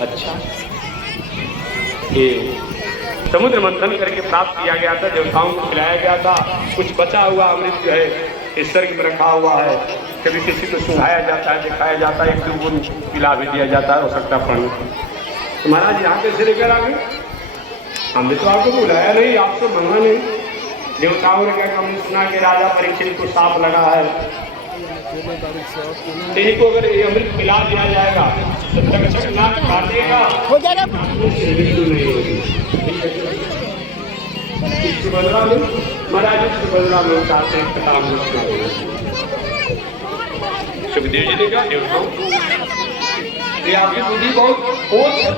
अच्छा, ये समुद्र मंथन करके प्राप्त किया गया था, देवताओं को खिलाया गया था। कुछ बचा हुआ अमृत जो है इस स्वर्ग में रखा हुआ है। कभी किसी को सुनाया जाता है, दिखाया जाता है, एक दो गुण पिला भी दिया जाता है, हो सकता है पढ़ने। तो महाराज यहाँ कैसे लेकर आ गए? हमने तो आपको बुलाया नहीं, आपसे मंगा नहीं। देवताओं ने क्या हमने सुना कि राजा परीक्षित को सांप लगा है, तेरी को अगर ये अमृत पिला दिया जाएगा तो तक्षक नाक काटेगा, हो जाएगा। मृत्यु नहीं होगी। इसके बदला में महाराज, इसके बदला में चाहते हैं कथा सुखदेव जी ने कहा देवताओं ये आपकी बुद्धि बहुत खोज है,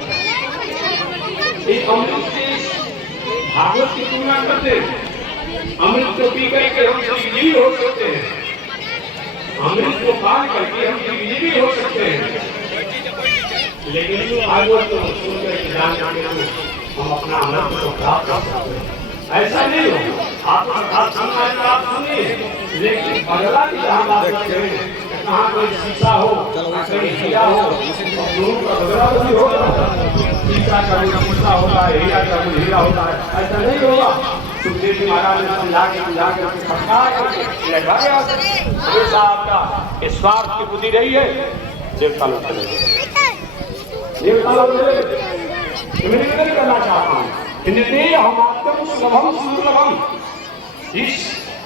ये अमृत से भागवत की तुलना करते हैं। अमृत को पी करके हम जीवी हो सकते हैं, अमृत को पान करके हम जीवी हो सकते हैं, लेकिन भागवत को सुनकर हम अपना अमृत को प्राप्त कर सकते हैं। ऐसा नहीं हो, आप सुनिए, लेकिन बदला की जहाँ बात करते हैं, कहाँ कोई शीशा हो, कहीं हीरा हो, लोगों का बदला भी होगा। शीशा का शीशा होता है, हीरा का हीरा होता है, ऐसा नहीं होगा। सुखदेव जी महाराज ने समझा के लगा गया। हमेशा आपका स्वार्थ की बुद्धि रही है, देवता लोग चले गए, देवता लोग चले गए। मैं निवेदन करना चाहता हूँ, हम आपको सुलभम सुलभम, इस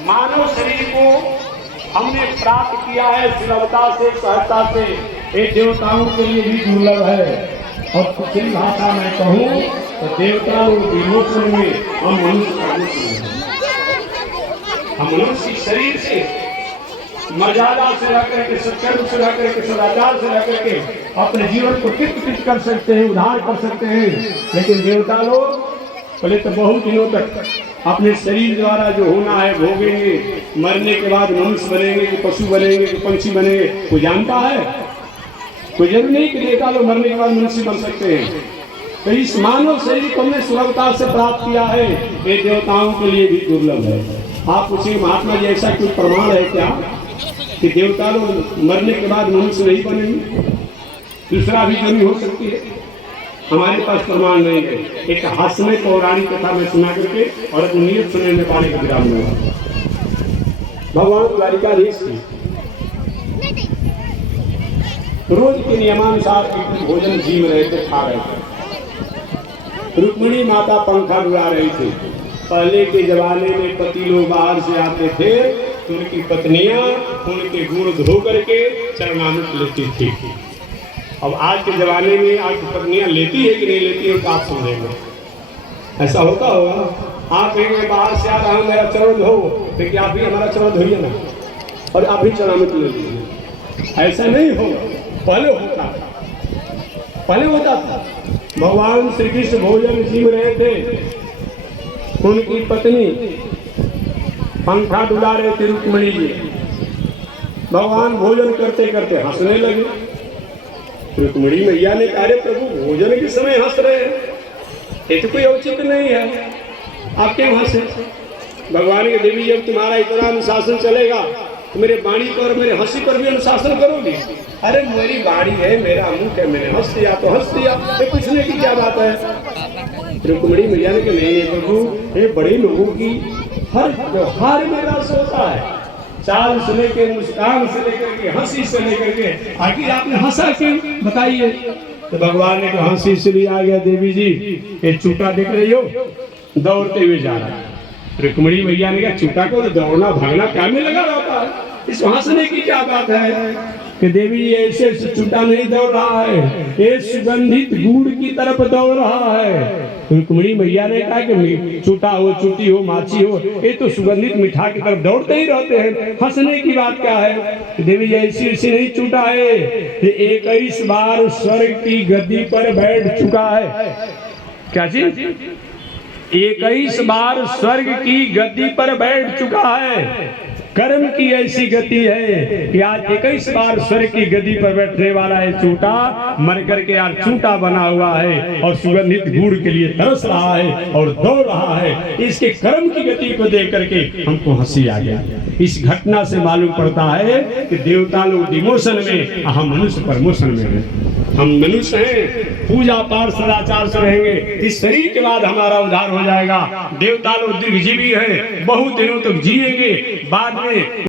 मानव शरीर को हमने प्राप्त किया है सुलभता से, सहजता से, ये देवताओं के लिए भी दुर्लभ है। और कुछ भाषा में कहूँ तो देवता विमोचन में हम मनुष्य हम मनुष्य शरीर से मर्यादा से रह करके, सत्कर्म से रह करके, सदाचार से रह करके अपने जीवन को कृत कर सकते हैं, उद्धार कर सकते हैं। लेकिन देवता लोग पहले तो बहुत दिनों तक अपने शरीर द्वारा जो होना है भोगेंगे, मरने के बाद मनुष्य बनेंगे कि पशु बनेंगे कि पंछी बनेंगे, कोई जानता है? कोई जरूरी नहीं कि देवता लोग मरने के बाद मनुष्य बन सकते हैं। तो इस मानव शरीर को हमने सुलभता से प्राप्त किया है, ये देवताओं के लिए भी दुर्लभ है। आप पूछिए महात्मा जी, ऐसा कोई प्रमाण है क्या कि देवता लोग मरने के बाद मनुष्य नहीं बनेंगे? दूसरा भी जरूरी हो सकती है, हमारे पास प्रमाण नहीं है। एक हास्य पौराणिक कथा में सुना करके और नियत सुनने में पाने का विराम हुआ। भगवान द्वारिकाधीश की रोज के नियमानुसार भोजन जी में रहते, खा रहे थे। रुक्मिणी माता पंखा डुला रही थी। पहले के जमाने में पति लोग बाहर से आते थे तो उनकी पत्नियां उनके गुण धो करके चरणामृत लेती थी। अब आज के जमाने में आज पत्नियां लेती है कि नहीं लेती है तो आप समझेंगे। ऐसा होता होगा, आप कहेंगे बाहर से आ रहा हूँ मेरा चरण धो, लेकिन आप भी हमारा चरण धोइए ना और आप भी चरणामृत ले लीजिए। ऐसा नहीं हो, पहले होता था, पहले होता था। भगवान श्री कृष्ण भोजन जीव रहे थे, उनकी पत्नी पंखा डुला रहे थे रुक्मिणी जी। भगवान भोजन करते करते हंसने लगे। रुक्मिणी मैया ने कहा प्रभु भोजन के समय हंस रहे हैं, ये तो कोई औचित्य नहीं है, आप क्यों हंसे? भगवान के देवी जब तुम्हारा इतना अनुशासन चलेगा तो मेरे वाणी पर, मेरे हंसी पर भी अनुशासन करोगे? अरे मेरी वाणी है, मेरा मुख है, मैंने हंस दिया तो हंस दिया, ये पूछने की क्या बात है? रुक्मिणी मैया ने कहा नहीं प्रभु, ये बड़े लोगों की हर व्यवहार में रस होता है, चाल से लेकर, मुस्कान से लेकर के, हंसी से लेकर के, आखिर आपने हंसा क्यों बताइए? तो भगवान ने कहा हंसी इसलिए आ गया देवी जी, ये चूटा देख रही हो दौड़ते हुए जा रहा है। रुक्मिणी मैया ने कहा चूटा को दौड़ना भागना क्या में लगा रहता है, इस हंसने की क्या बात है? कि देवी ऐसे चूटा नहीं दौड़ रहा है, ये सुगंधित गुड़ की तरफ दौड़ रहा है। रुक्मिणी मैया ने कहा कि चूटा हो, चूटी हो, माछी हो, ये तो सुगंधित मिठा की तरफ दौड़ते ही रहते हैं, हंसने की बात क्या है? देवी ऐसी ऐसी नहीं चूटा है, ये 21 बार स्वर्ग की गद्दी पर बैठ चुका है। क्या चीज? 21 बार स्वर्ग की गद्दी पर बैठ चुका है। कर्म की ऐसी गति है कि आज 21 बार स्वर्ग की गद्दी पर बैठने वाला है चूटा, मर करके आज चूटा बना हुआ है और सुगंधित गुड़ के लिए तरस रहा है और दौड़ रहा है। इसके कर्म की गति को देख करके हमको हंसी आ गया। इस घटना से मालूम पड़ता है कि देवता लोग डिमोशन में, हम मनुष्य प्रमोशन में हैं। हम मनुष्य हैं, पूजा पाठ सदाचार से रहेंगे, इस शरीर के बाद हमारा उद्धार हो जाएगा। देवता लोग दीर्घजीवी है, बहुत दिनों तक जिएंगे, बाद में